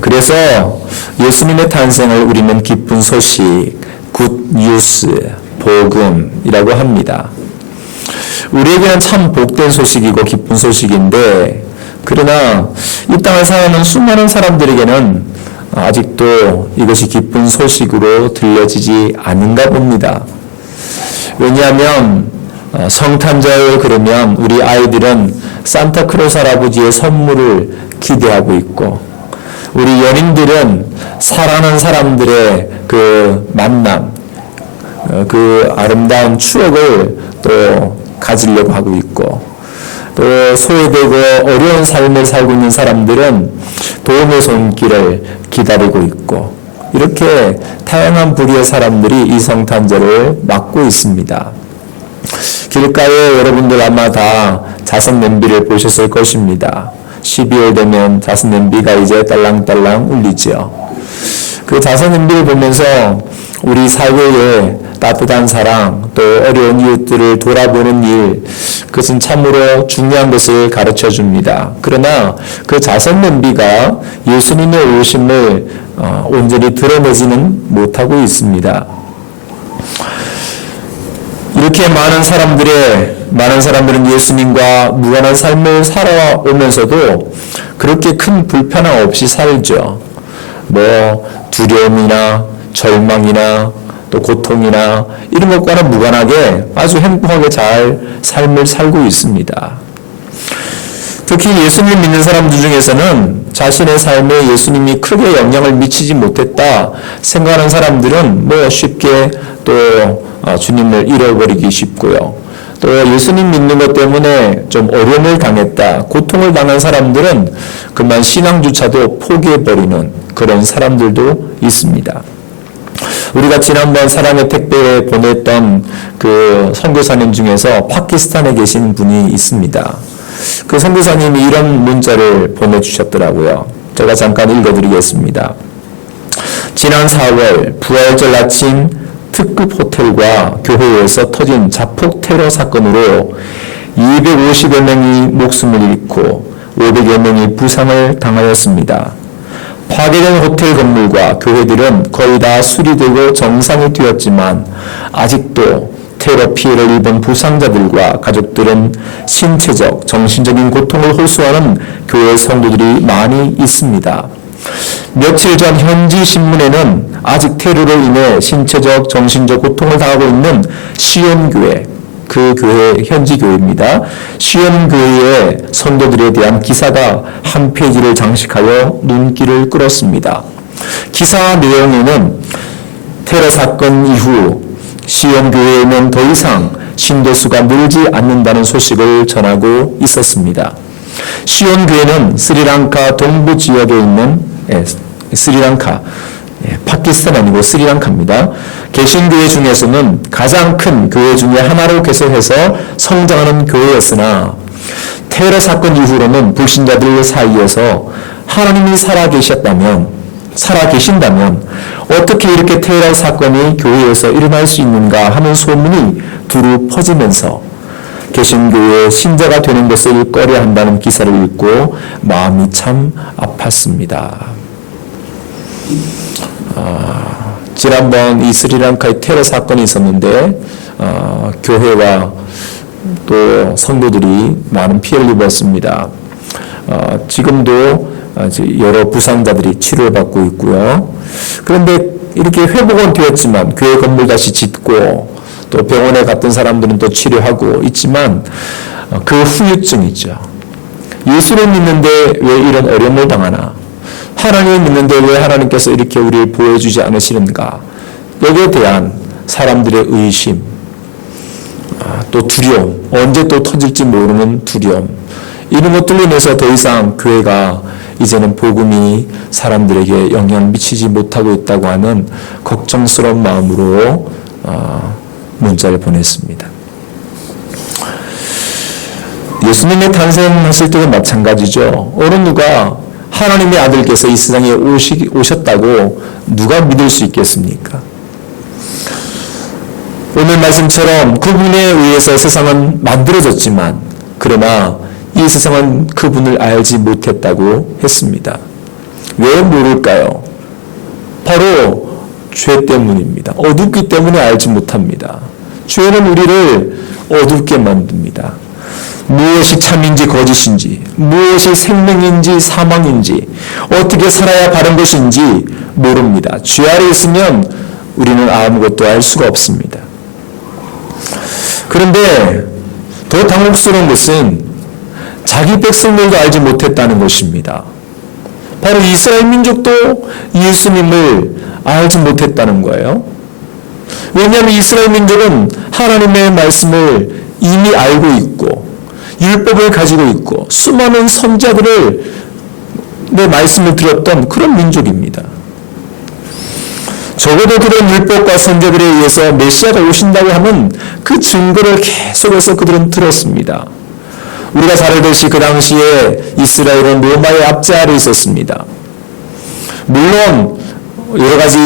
그래서 예수님의 탄생을 우리는 기쁜 소식, 굿 뉴스, 복음이라고 합니다. 우리에게는 참 복된 소식이고 기쁜 소식인데, 그러나 이 땅을 사는 수많은 사람들에게는 아직도 이것이 기쁜 소식으로 들려지지 않는가 봅니다. 왜냐하면 성탄절 그러면 우리 아이들은 산타크로스 할아버지의 선물을 기대하고 있고, 우리 연인들은 사랑하는 사람들의 그 만남, 그 아름다운 추억을 또 가지려고 하고 있고, 또 소외되고 어려운 삶을 살고 있는 사람들은 도움의 손길을 기다리고 있고, 이렇게 다양한 부류의 사람들이 이 성탄절을 맞고 있습니다. 길가에 여러분들 아마 다 자선 냄비를 보셨을 것입니다. 12월 되면 자선 냄비가 이제 딸랑딸랑 울리죠. 그 자선 냄비를 보면서 우리 사회의 따뜻한 사랑, 또 어려운 이웃들을 돌아보는 일, 그것은 참으로 중요한 것을 가르쳐 줍니다. 그러나 그 자선 냄비가 예수님의 오심을 온전히 드러내지는 못하고 있습니다. 이렇게 많은 사람들은 예수님과 무관한 삶을 살아오면서도 그렇게 큰 불편함 없이 살죠. 두려움이나 절망이나 또 고통이나 이런 것과는 무관하게 아주 행복하게 잘 삶을 살고 있습니다. 특히 예수님 믿는 사람들 중에서는 자신의 삶에 예수님이 크게 영향을 미치지 못했다 생각하는 사람들은 쉽게 또 주님을 잃어버리기 쉽고요. 또 예수님 믿는 것 때문에 좀 어려움을 당했다, 고통을 당한 사람들은 그만 신앙조차도 포기해버리는 그런 사람들도 있습니다. 우리가 지난번 사랑의 택배에 보냈던 그 선교사님 중에서 파키스탄에 계신 분이 있습니다. 그 선교사님이 이런 문자를 보내주셨더라고요. 제가 잠깐 읽어드리겠습니다. 지난 4월 부활절 아침 특급 호텔과 교회에서 터진 자폭 테러 사건으로 250여 명이 목숨을 잃고 500여 명이 부상을 당하였습니다. 파괴된 호텔 건물과 교회들은 거의 다 수리되고 정상이 되었지만 아직도 테러 피해를 입은 부상자들과 가족들은 신체적, 정신적인 고통을 호소하는 교회 성도들이 많이 있습니다. 며칠 전 현지 신문에는 아직 테러로 인해 신체적, 정신적 고통을 당하고 있는 시온교회, 그 교회 현지 교회입니다. 시온교회의 성도들에 대한 기사가 한 페이지를 장식하여 눈길을 끌었습니다. 기사 내용에는 테러 사건 이후 시온교회에는 더 이상 신도수가 늘지 않는다는 소식을 전하고 있었습니다. 시온교회는 스리랑카 동부 지역에 있는 스리랑카, 파키스탄 아니고 스리랑카입니다. 개신교회 중에서는 가장 큰 교회 중에 하나로 개설해서 성장하는 교회였으나 테러 사건 이후로는 불신자들 사이에서 하나님이 살아계신다면 어떻게 이렇게 테러 사건이 교회에서 일어날 수 있는가 하는 소문이 두루 퍼지면서 개신교의 신자가 되는 것을 꺼려한다는 기사를 읽고 마음이 참 아팠습니다. 지난번 이 스리랑카의 테러 사건이 있었는데 교회와 또 성도들이 많은 피해를 입었습니다. 지금도 여러 부상자들이 치료를 받고 있고요. 그런데 이렇게 회복은 되었지만 교회 건물 다시 짓고 또 병원에 갔던 사람들은 또 치료하고 있지만 그 후유증이죠. 예수를 믿는데 왜 이런 어려움을 당하나? 하나님을 믿는데 왜 하나님께서 이렇게 우리를 보호해주지 않으시는가? 여기에 대한 사람들의 의심, 또 두려움, 언제 또 터질지 모르는 두려움, 이런 것들로 인해서 더 이상 교회가 이제는 복음이 사람들에게 영향을 미치지 못하고 있다고 하는 걱정스러운 마음으로 문자를 보냈습니다. 예수님의 탄생하실 때도 마찬가지죠. 어느 누가 하나님의 아들께서 이 세상에 오셨다고 누가 믿을 수 있겠습니까? 오늘 말씀처럼 그분에 의해서 세상은 만들어졌지만 그러나 이 세상은 그분을 알지 못했다고 했습니다. 왜 모를까요? 바로 죄 때문입니다. 어둡기 때문에 알지 못합니다. 죄는 우리를 어둡게 만듭니다. 무엇이 참인지 거짓인지, 무엇이 생명인지 사망인지, 어떻게 살아야 바른 것인지 모릅니다. 죄 아래 있으면 우리는 아무것도 알 수가 없습니다. 그런데 더 당혹스러운 것은 자기 백성들도 알지 못했다는 것입니다. 바로 이스라엘 민족도 예수님을 알지 못했다는 거예요. 왜냐하면 이스라엘 민족은 하나님의 말씀을 이미 알고 있고 율법을 가지고 있고 수많은 선자들을 내 말씀을 들었던 그런 민족입니다. 적어도 그런 율법과 선자들에 의해서 메시아가 오신다고 하는 그 증거를 계속해서 그들은 들었습니다. 우리가 잘 알듯이 그 당시에 이스라엘은 로마의 압제 아래 있었습니다. 물론 여러 가지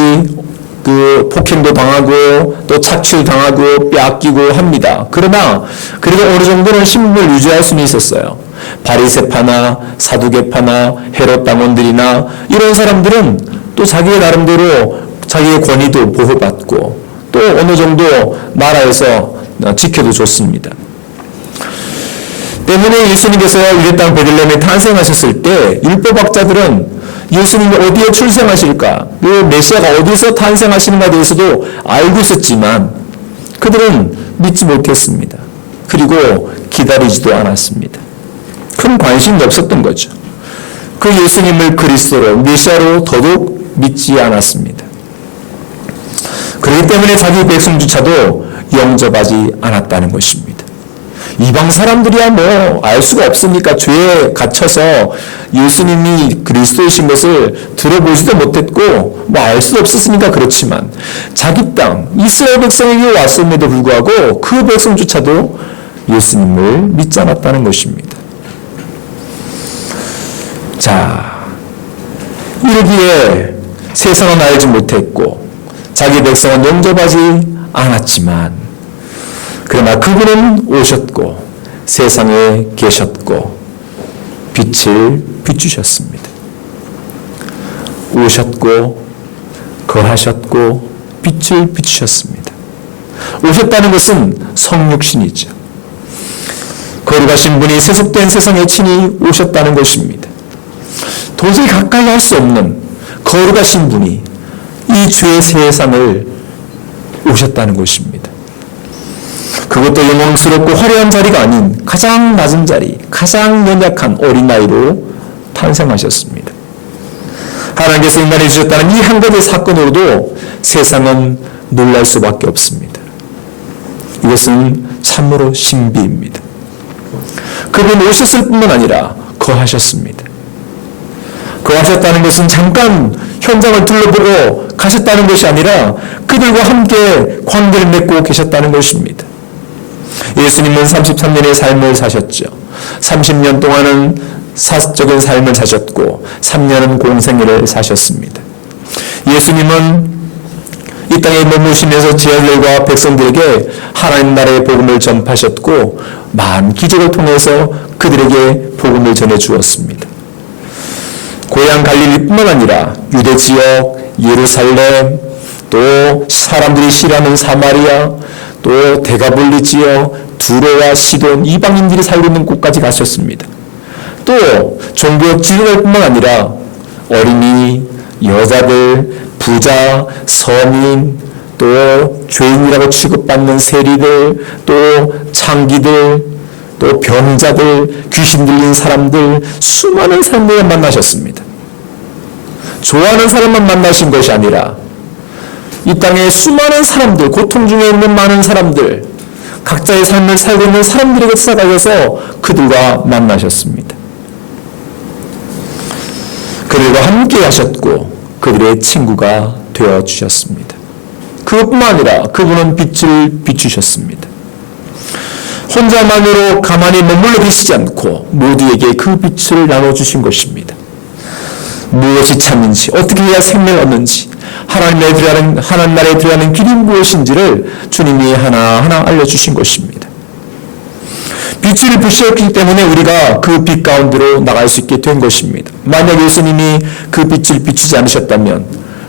폭행도 당하고 또 착취당하고 빼앗기고 합니다. 그러나 그래도 어느 정도는 신분을 유지할 수는 있었어요. 바리새파나 사두개파나 헤롯 당원들이나 이런 사람들은 또 자기의 나름대로 자기의 권위도 보호받고 또 어느 정도 나라에서 지켜도 줬습니다. 때문에 예수님께서 유대 땅 베들레헴에 탄생하셨을 때 율법학자들은 예수님이 어디에 출생하실까, 그 메시아가 어디서 탄생하시는가에 대해서도 알고 있었지만 그들은 믿지 못했습니다. 그리고 기다리지도 않았습니다. 큰 관심이 없었던 거죠. 그 예수님을 그리스도로, 메시아로 더더욱 믿지 않았습니다. 그렇기 때문에 자기 백성조차도 영접하지 않았다는 것입니다. 이방 사람들이야 뭐 알 수가 없으니까 죄에 갇혀서 예수님이 그리스도이신 것을 들어보지도 못했고 뭐 알 수 없었으니까 그렇지만 자기 땅 이스라엘 백성에게 왔음에도 불구하고 그 백성조차도 예수님을 믿지 않았다는 것입니다. 자, 이러기에 세상은 알지 못했고 자기 백성은 영접하지 않았지만 그러나 그분은 오셨고 세상에 계셨고 빛을 비추셨습니다. 오셨고 거하셨고 빛을 비추셨습니다. 오셨다는 것은 성육신이죠. 거룩하신 분이 세속된 세상에 친히 오셨다는 것입니다. 도저히 가까이 할 수 없는 거룩하신 분이 이 죄의 세상을 오셨다는 것입니다. 그것도 영광스럽고 화려한 자리가 아닌 가장 낮은 자리, 가장 연약한 어린아이로 탄생하셨습니다. 하나님께서 인간에 주셨다는 이 한 가지 사건으로도 세상은 놀랄 수밖에 없습니다. 이것은 참으로 신비입니다. 그분 오셨을 뿐만 아니라 거하셨습니다. 거하셨다는 것은 잠깐 현장을 둘러보고 가셨다는 것이 아니라 그들과 함께 관계를 맺고 계셨다는 것입니다. 예수님은 33년의 삶을 사셨죠. 30년 동안은 사적인 삶을 사셨고 3년은 공생애를 사셨습니다. 예수님은 이 땅에 머무시면서 제자들과 백성들에게 하나님 나라의 복음을 전파하셨고 많은 기적을 통해서 그들에게 복음을 전해 주었습니다. 고향 갈릴리뿐만 아니라 유대 지역, 예루살렘, 또 사람들이 싫어하는 사마리아, 또 데가볼리 지역, 두로와 시돈, 이방인들이 살고 있는 곳까지 가셨습니다. 또 종교적 지도자뿐만 아니라 어린이, 여자들, 부자, 서민, 또 죄인이라고 취급받는 세리들, 또 창기들, 또 병자들, 귀신 들린 사람들, 수많은 사람들을 만나셨습니다. 좋아하는 사람만 만나신 것이 아니라 이 땅에 수많은 사람들, 고통 중에 있는 많은 사람들, 각자의 삶을 살고 있는 사람들에게 찾아가셔서 그들과 만나셨습니다. 그들과 함께 하셨고 그들의 친구가 되어주셨습니다. 그것뿐만 아니라 그분은 빛을 비추셨습니다. 혼자만으로 가만히 머물러 계시지 않고 모두에게 그 빛을 나눠주신 것입니다. 무엇이 참인지, 어떻게 해야 생명을 얻는지, 하나님 나라에 들어가는 길이 무엇인지를 주님이 하나하나 알려주신 것입니다. 빛을 비추셨기 때문에 우리가 그 빛 가운데로 나갈 수 있게 된 것입니다. 만약 예수님이 그 빛을 비추지 않으셨다면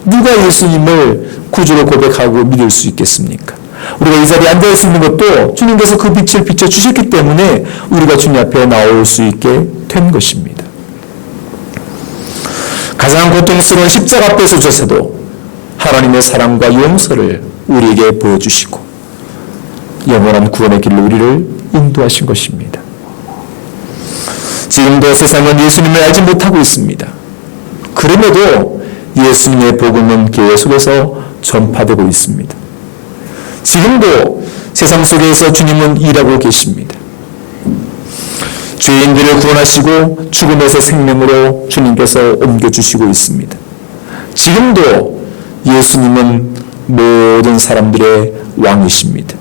누가 예수님을 구주로 고백하고 믿을 수 있겠습니까? 우리가 이 자리에 앉아 있는 것도 주님께서 그 빛을 비춰주셨기 때문에 우리가 주님 앞에 나올 수 있게 된 것입니다. 가장 고통스러운 십자가 앞에 서서도 하나님의 사랑과 용서를 우리에게 보여주시고 영원한 구원의 길로 우리를 인도하신 것입니다. 지금도 세상은 예수님을 알지 못하고 있습니다. 그럼에도 예수님의 복음은 교회 속에서 전파되고 있습니다. 지금도 세상 속에서 주님은 일하고 계십니다. 죄인들을 구원하시고 죽음에서 생명으로 주님께서 옮겨주시고 있습니다. 지금도 예수님은 모든 사람들의 왕이십니다.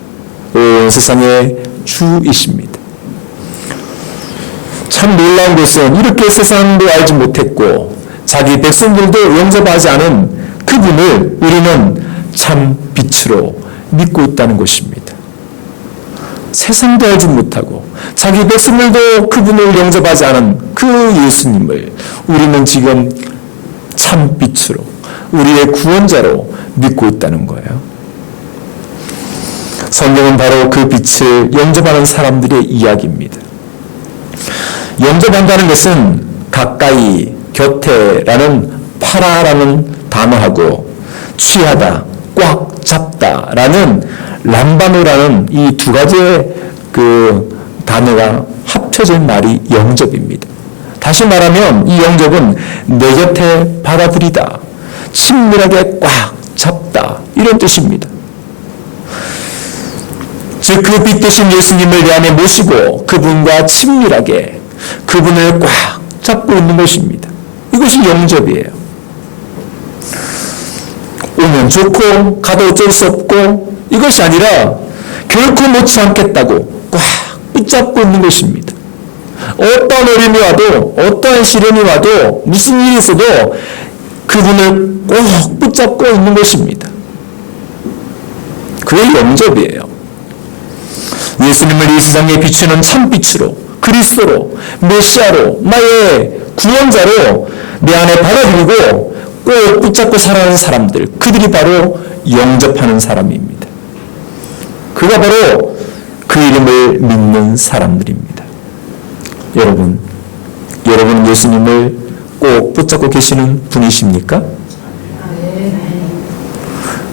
온 세상의 주이십니다. 참 놀라운 것은 이렇게 세상도 알지 못했고 자기 백성들도 영접하지 않은 그분을 우리는 참 빛으로 믿고 있다는 것입니다. 세상도 알지 못하고 자기 백성들도 그분을 영접하지 않은 그 예수님을 우리는 지금 참 빛으로 우리의 구원자로 믿고 있다는 거예요. 성경은 바로 그 빛을 영접하는 사람들의 이야기입니다. 영접한다는 것은 가까이, 곁에라는 파라라는 단어하고 취하다, 꽉 잡다라는 람바노라는 이 두 가지의 그 단어가 합쳐진 말이 영접입니다. 다시 말하면 이 영접은 내 곁에 받아들이다, 친밀하게 꽉 잡다 이런 뜻입니다. 즉 그 빛 대신 예수님을 내 안에 모시고 그분과 친밀하게 그분을 꽉 잡고 있는 것입니다. 이것이 영접이에요. 오면 좋고 가도 어쩔 수 없고 이것이 아니라 결코 놓지 않겠다고 꽉 붙잡고 있는 것입니다. 어떠한 어려움이 와도 어떠한 시련이 와도 무슨 일이 있어도 그분을 꼭 붙잡고 있는 것입니다. 그게 영접이에요. 예수님을 이 세상에 비추는 참빛으로 그리스도로 메시아로 나의 구원자로 내 안에 받아들이고 꼭 붙잡고 살아가는 사람들, 그들이 바로 영접하는 사람입니다. 그가 바로 그 이름을 믿는 사람들입니다. 여러분 예수님을 꼭 붙잡고 계시는 분이십니까?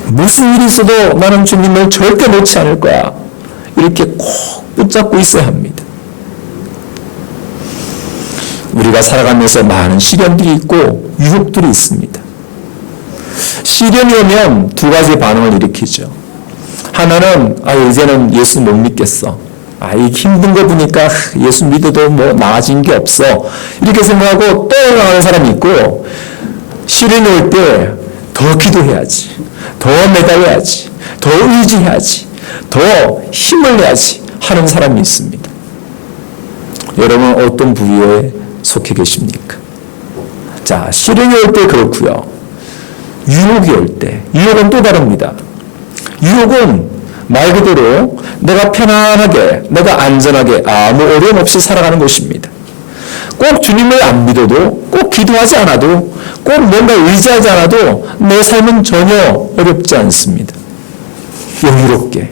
무슨 일이 있어도 나는 주님을 절대 놓지 않을 거야. 이렇게 꼭 붙잡고 있어야 합니다. 우리가 살아가면서 많은 시련들이 있고 유혹들이 있습니다. 시련이 오면 두 가지 반응을 일으키죠. 하나는 이제는 예수 못 믿겠어. 이 힘든 거 보니까 예수 믿어도 뭐 나아진 게 없어. 이렇게 생각하고 또 나가는 사람이 있고, 시련이 올 때 더 기도해야지, 더 매달려야지, 더 의지해야지, 더 힘을 내야지 하는 사람이 있습니다. 여러분 어떤 부류에 속해 계십니까? 자, 시련이 올 때 그렇고요. 유혹이 올 때, 유혹은 또 다릅니다. 유혹은 말 그대로 내가 편안하게, 내가 안전하게 아무 어려움 없이 살아가는 것입니다. 꼭 주님을 안 믿어도, 꼭 기도하지 않아도, 꼭 뭔가 의지하지 않아도 내 삶은 전혀 어렵지 않습니다. 여유롭게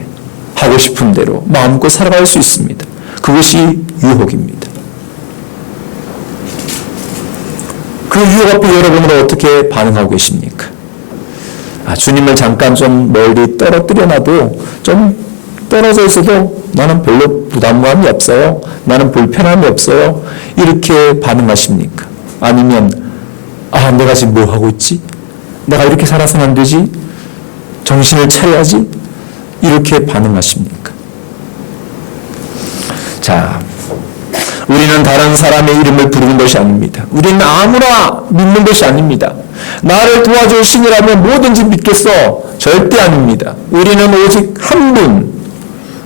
하고 싶은 대로 마음껏 살아갈 수 있습니다. 그것이 유혹입니다. 그 유혹 앞에 여러분은 어떻게 반응하고 계십니까? 주님을 잠깐 좀 멀리 떨어뜨려 놔도, 좀 떨어져 있어도 나는 별로 부담감이 없어요, 나는 불편함이 없어요, 이렇게 반응하십니까? 아니면 내가 지금 뭐 하고 있지? 내가 이렇게 살아서는 안 되지? 정신을 차려야지? 이렇게 반응하십니까? 자, 우리는 다른 사람의 이름을 부르는 것이 아닙니다. 우리는 아무나 믿는 것이 아닙니다. 나를 도와줄 신이라면 뭐든지 믿겠어. 절대 아닙니다. 우리는 오직 한 분,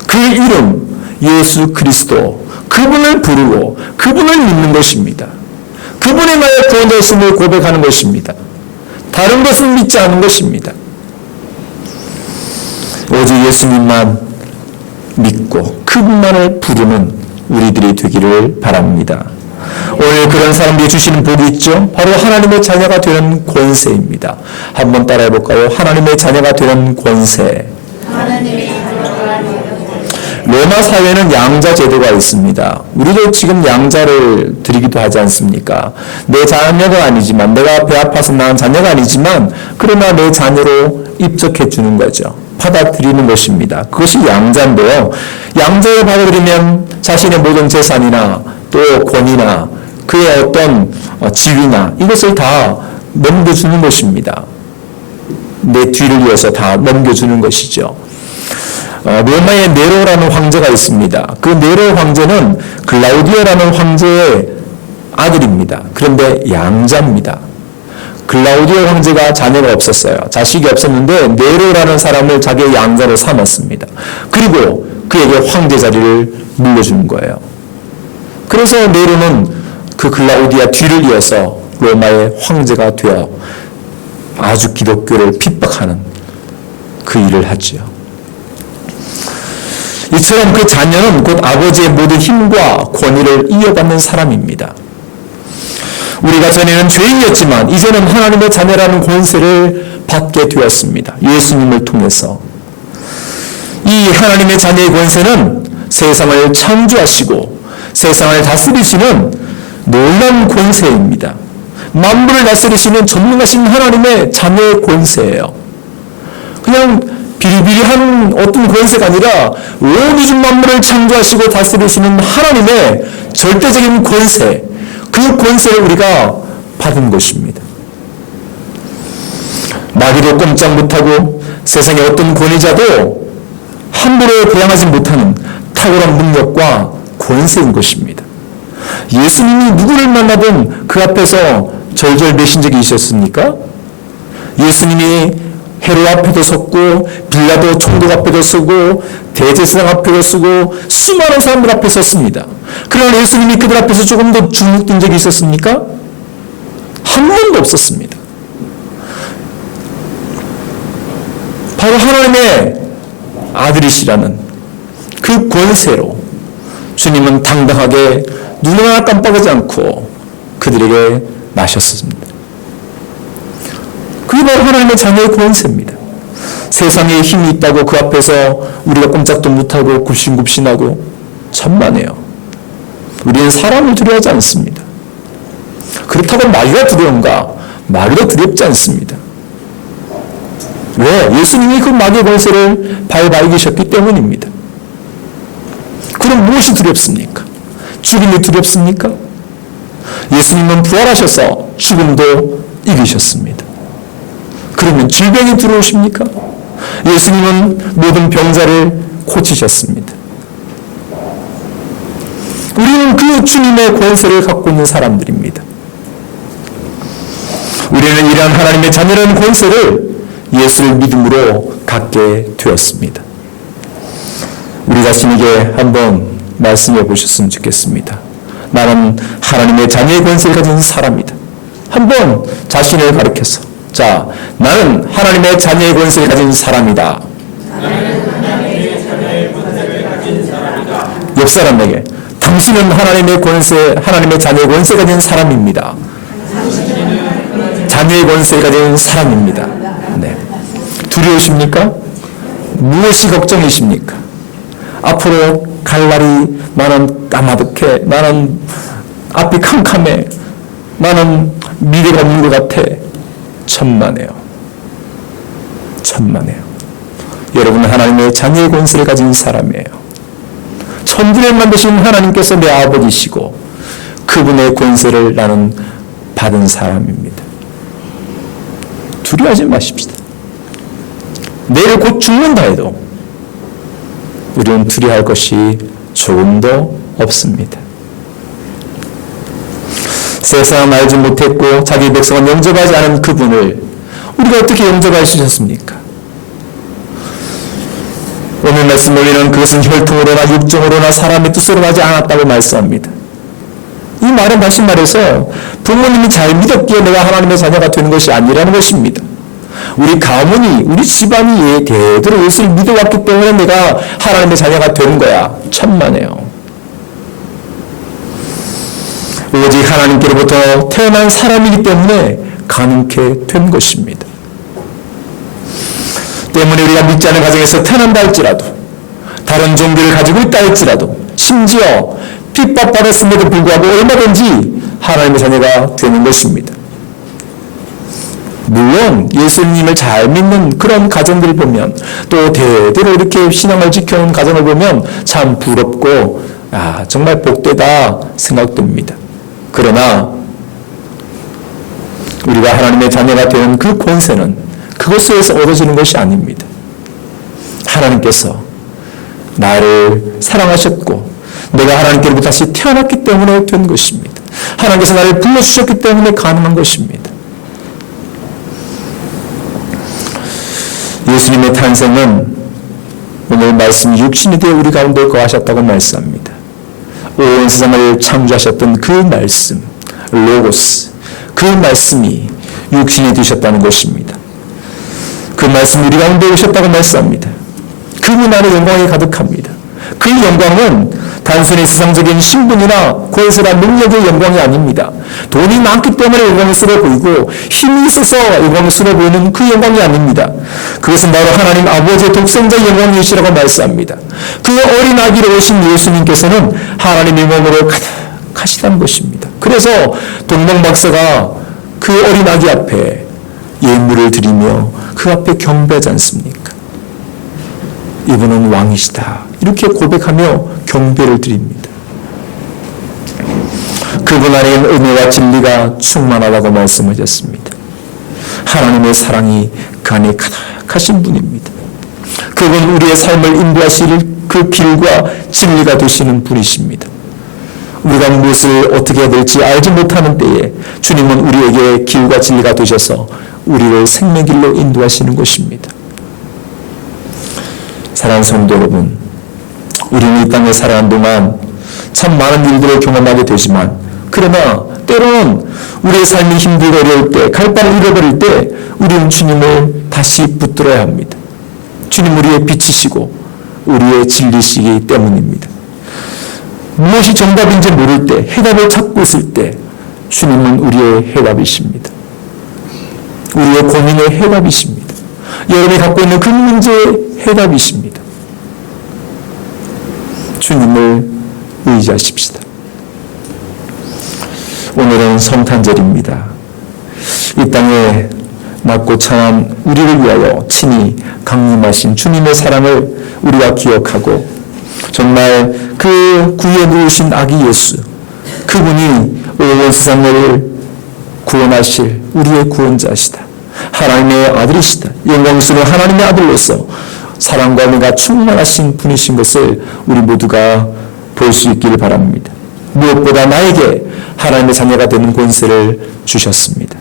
그 이름 예수 그리스도, 그분을 부르고 그분을 믿는 것입니다. 그분이 나의 구원자이심을 고백하는 것입니다. 다른 것은 믿지 않는 것입니다. 오직 예수님만 믿고 그분만을 부르는 우리들이 되기를 바랍니다. 오늘 그런 사람들이 주시는 복이 있죠. 바로 하나님의 자녀가 되는 권세입니다. 한번 따라해 볼까요? 하나님의 자녀가 되는 권세. 로마 사회는 양자 제도가 있습니다. 우리도 지금 양자를 드리기도 하지 않습니까? 내 자녀가 아니지만, 내가 배 아파서 낳은 자녀가 아니지만 그러나 내 자녀로 입적해 주는 거죠. 받아들이는 것입니다. 그것이 양자인데요. 양자를 받아들이면 자신의 모든 재산이나 또 권위나 그의 어떤 지위나 이것을 다 넘겨주는 것입니다. 내 뒤를 이어서 다 넘겨주는 것이죠. 로마의 네로라는 황제가 있습니다. 그 네로 황제는 글라우디오라는 황제의 아들입니다. 그런데 양자입니다. 글라우디오 황제가 자녀가 없었어요. 자식이 없었는데 네로라는 사람을 자기의 양자로 삼았습니다. 그리고 그에게 황제 자리를 물려주는 거예요. 그래서 네로는 그 글라우디아 뒤를 이어서 로마의 황제가 되어 아주 기독교를 핍박하는 그 일을 하지요. 이처럼 그 자녀는 곧 아버지의 모든 힘과 권위를 이어받는 사람입니다. 우리가 전에는 죄인이었지만 이제는 하나님의 자녀라는 권세를 받게 되었습니다. 예수님을 통해서. 이 하나님의 자녀의 권세는 세상을 창조하시고 세상을 다스리시는 놀라운 권세입니다. 만물을 다스리시는 전능하신 하나님의 자녀의 권세예요. 그냥 비리비리한 어떤 권세가 아니라 온 우주 만물을 창조하시고 다스리시는 하나님의 절대적인 권세, 그 권세를 우리가 받은 것입니다. 마귀도 꼼짝 못하고 세상의 어떤 권위자도 함부로 대항하지 못하는 탁월한 능력과 권세인 것입니다. 예수님이 누구를 만나든 그 앞에서 절절매신 적이 있었습니까? 예수님이 헤롯 앞에도 섰고 빌라도 총독 앞에도 서고 대제사장 앞에도 서고 수많은 사람들 앞에 섰습니다. 그러나 예수님이 그들 앞에서 조금 더 주눅든 적이 있었습니까? 한 번도 없었습니다. 바로 하나님의 아들이시라는 그 권세로 주님은 당당하게 눈 하나 깜빡하지 않고 그들에게 마셨습니다. 그게 바로 하나님의 자녀의 권세입니다. 세상에 힘이 있다고 그 앞에서 우리가 꼼짝도 못하고 굽신굽신하고 천만에요. 우리는 사람을 두려워하지 않습니다. 그렇다고 마귀가 두려운가? 마귀도 두렵지 않습니다. 왜? 예수님이 그 마귀의 권세를 밟아 이기셨기 때문입니다. 그럼 무엇이 두렵습니까? 죽음이 두렵습니까? 예수님은 부활하셔서 죽음도 이기셨습니다. 그러면 질병이 들어오십니까? 예수님은 모든 병자를 고치셨습니다. 우리는 그 주님의 권세를 갖고 있는 사람들입니다. 우리는 이러한 하나님의 자녀라는 권세를 예수를 믿음으로 갖게 되었습니다. 우리 자신에게 한번 말씀해 보셨으면 좋겠습니다. 나는 하나님의 자녀의 권세를 가진 사람이다. 한번 자신을 가리켜서 자, 나는 하나님의 자녀의 권세를 가진 사람이다. 옆 사람에게 당신은 하나님의 권세, 하나님의 자녀의 권세를 가진 사람입니다. 자녀의 권세를 가진 사람입니다. 네. 두려우십니까? 무엇이 걱정이십니까? 앞으로 갈 날이 나는 까마득해, 나는 앞이 캄캄해, 나는 미래가 없는 것 같아. 천만에요. 천만에요. 여러분은 하나님의 자녀의 권세를 가진 사람이에요. 천지를 만드신 하나님께서 내 아버지시고 그분의 권세를 나는 받은 사람입니다. 두려워하지 마십시다. 내일 곧 죽는다 해도 우리는 두려워할 것이 조금도 없습니다. 세상은 알지 못했고 자기 백성은 영접하지 않은 그분을 우리가 어떻게 영접할 수 있었습니까? 오늘 말씀 우리는 그것은 혈통으로나 육정으로나 사람의 뜻으로 하지 않았다고 말씀합니다. 이 말은 다시 말해서 부모님이 잘 믿었기에 내가 하나님의 자녀가 되는 것이 아니라는 것입니다. 우리 가문이, 우리 집안이 대대로 예수를 믿어왔기 때문에 내가 하나님의 자녀가 되는 거야. 천만에요. 하나님께로부터 태어난 사람이기 때문에 가능케 된 것입니다. 때문에 우리가 믿지 않는 가정에서 태어난다 할지라도, 다른 종교를 가지고 있다 할지라도, 심지어 핍박받았음에도 불구하고 얼마든지 하나님의 자녀가 되는 것입니다. 물론 예수님을 잘 믿는 그런 가정들을 보면, 또 대대로 이렇게 신앙을 지켜온 가정을 보면 참 부럽고 정말 복되다 생각됩니다. 그러나 우리가 하나님의 자녀가 되는 그 권세는 그것에서 얻어지는 것이 아닙니다. 하나님께서 나를 사랑하셨고 내가 하나님께로부터 다시 태어났기 때문에 된 것입니다. 하나님께서 나를 불러주셨기 때문에 가능한 것입니다. 예수님의 탄생은 오늘 말씀 육신이 되어 우리 가운데 거하셨다고 말씀합니다. 온 세상을 창조하셨던 그 말씀, 로고스, 그 말씀이 육신이 되셨다는 것입니다. 그 말씀 우리 가운데 오셨다고 말씀합니다. 그분 안에 영광이 가득합니다. 그 영광은 단순히 세상적인 신분이나 권세나 능력의 영광이 아닙니다. 돈이 많기 때문에 영광스러워 보이고 힘이 있어서 영광스러워 보이는 그 영광이 아닙니다. 그것은 바로 하나님 아버지의 독생자 영광이시라고 말씀합니다. 그 어린 아기로 오신 예수님께서는 하나님의 몸으로 가득하시다는 것입니다. 그래서 동방박사가 그 어린 아기 앞에 예물을 드리며 그 앞에 경배하지 않습니까? 이분은 왕이시다, 이렇게 고백하며 경배를 드립니다. 그분 안에는 은혜와 진리가 충만하다고 말씀하셨습니다. 하나님의 사랑이 그 안에 가득하신 분입니다. 그분 우리의 삶을 인도하실 그 길과 진리가 되시는 분이십니다. 우리가 무엇을 어떻게 해야 될지 알지 못하는 때에 주님은 우리에게 길과 진리가 되셔서 우리를 생명길로 인도하시는 것입니다. 사랑하는 성도 여러분, 우리는 이 땅에 살아가는 동안 참 많은 일들을 경험하게 되지만, 그러나 때로는 우리의 삶이 힘들고 어려울 때, 갈 바를 잃어버릴 때 우리는 주님을 다시 붙들어야 합니다. 주님 우리의 빛이시고 우리의 진리시기 때문입니다. 무엇이 정답인지 모를 때, 해답을 찾고 있을 때 주님은 우리의 해답이십니다. 우리의 고민의 해답이십니다. 여러분이 갖고 있는 그 문제의 해답이십니다. 주님을 의지하십시다. 오늘은 성탄절입니다. 이 땅에 낮고 찬한 우리를 위하여 친히 강림하신 주님의 사랑을 우리가 기억하고, 정말 그 구유에 누우신 아기 예수, 그분이 온 세상을 구원하실 우리의 구원자시다, 하나님의 아들이시다, 영광스러운 하나님의 아들로서 사랑과 은혜가 충만하신 분이신 것을 우리 모두가 볼 수 있기를 바랍니다. 무엇보다 나에게 하나님의 자녀가 되는 권세를 주셨습니다.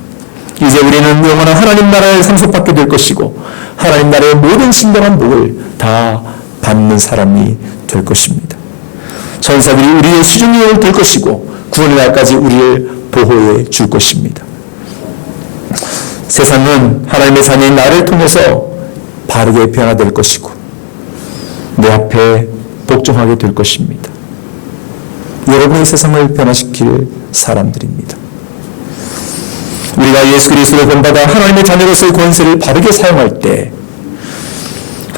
이제 우리는 영원한 하나님 나라를 상속받게 될 것이고, 하나님 나라의 모든 신령한 복을 다 받는 사람이 될 것입니다. 천사들이 우리의 수종이 될 것이고, 구원의 날까지 우리를 보호해 줄 것입니다. 세상은 하나님의 자녀인 나를 통해서 바르게 변화될 것이고, 내 앞에 복종하게 될 것입니다. 여러분의 세상을 변화시킬 사람들입니다. 우리가 예수 그리스도를 본받아 하나님의 자녀로서의 권세를 바르게 사용할 때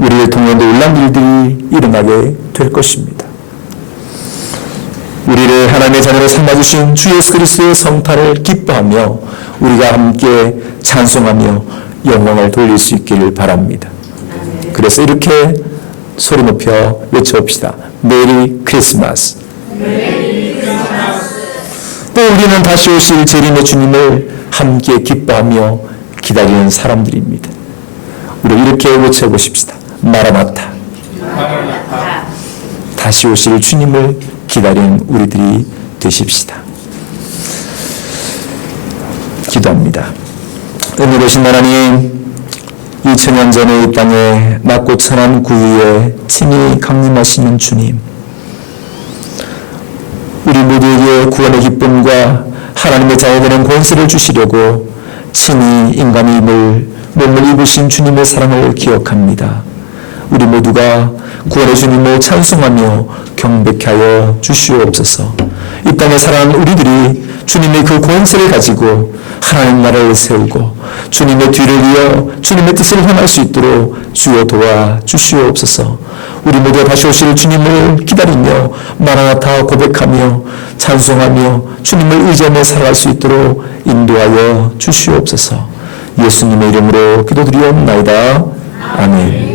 우리를 통해 놀라운 일들이 일어나게 될 것입니다. 우리를 하나님의 자녀로 삼아주신 주 예수 그리스도의 성탄을 기뻐하며 우리가 함께 찬송하며 영광을 돌릴 수 있기를 바랍니다. 그래서 이렇게 소리 높여 외쳐봅시다. 메리 크리스마스. 또 우리는 다시 오실 재림의 주님을 함께 기뻐하며 기다리는 사람들입니다. 우리 이렇게 외쳐보십시다. 마라나타. 다시 오실 주님을 기다리는 우리들이 되십시다. 기도합니다. 은혜로우신 하나님, 2000년 전에 이 땅에 낮고 천한 구유에 친히 강림하시는 주님, 우리 모두에게 구원의 기쁨과 하나님의 자녀되는 권세를 주시려고 친히 인간의 몸을 입으신 주님의 사랑을 기억합니다. 우리 모두가 구원의 주님을 찬송하며 경배케 하여 주시옵소서. 이 땅에 살아가는 우리들이 주님의 그 권세를 가지고 하나님 나라를 세우고 주님의 뒤를 이어 주님의 뜻을 행할 수 있도록 주여 도와주시옵소서. 우리 모두 다시 오실 주님을 기다리며 마라나타 고백하며 찬송하며 주님을 의지하며 살아갈 수 있도록 인도하여 주시옵소서. 예수님의 이름으로 기도드리옵나이다. 아멘.